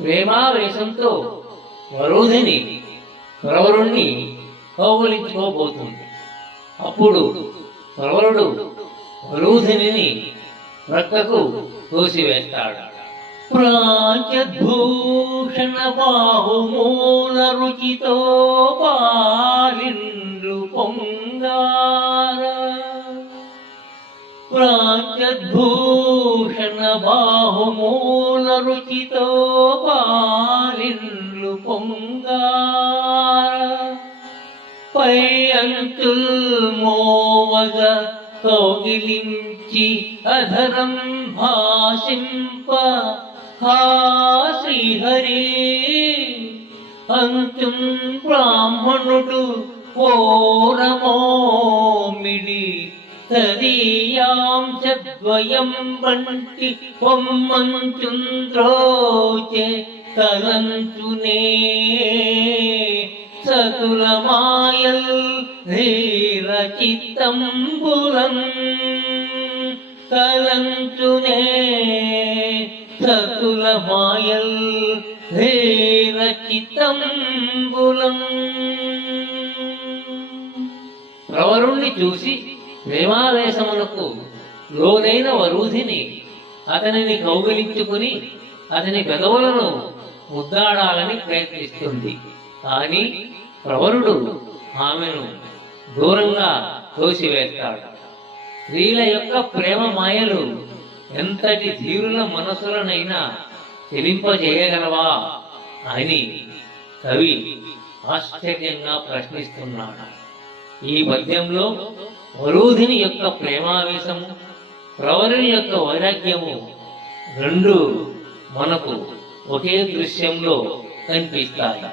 ప్రేమావేశంతో వరోధిని ప్రవరుణ్ణి కౌగలించుకోబోతుంది. అప్పుడు ప్రవరుడు వరోధిని ప్రక్కకు తోసివేస్తాడు. ప్రాంచద్భూషణ బాహుమూల రుచితో పాలిండ్లు పొంగార. ప్రాంచద్భూషణ బాహుమూల రుచితో పాలిండ్లు పొంగార. పై అంచుల్ మోవగ కౌగిలించి అధరం భాషింప హా శ్రీహరి. అంచుం బ్రాహ్మణుడు ఓరమోమిడి తదీయాంశద్వయం వంటి పొమ్మంచుంద్రోచే తలంచునే. సతులమాయల్ ధీర చిత్తంబులం తలంచునే. సతులమాయల్ ధీర చిత్తంబులం. ప్రవరుణ్ణి చూసి ప్రేమావేశమునకు లోనైన వరూధిని అతనిని కౌగిలించుకుని అతని పెదవులను ముద్దాడాలని ప్రయత్నిస్తుంది. కానీ ప్రవరుడు ఆమెను దూరంగా తోసివేస్తాడు. స్త్రీల యొక్క ప్రేమ మాయలు ఎంతటి ధీరుల మనసులనైనా చెలింపజేయగలవా అని కవి ఆశ్చర్యంగా ప్రశ్నిస్తున్నాడు. ఈ పద్యంలో వరూధిని యొక్క ప్రేమావేశము, ప్రవరుని యొక్క వైరాగ్యము రెండు మనకు ఒకే దృశ్యంలో కనిపిస్తాయి.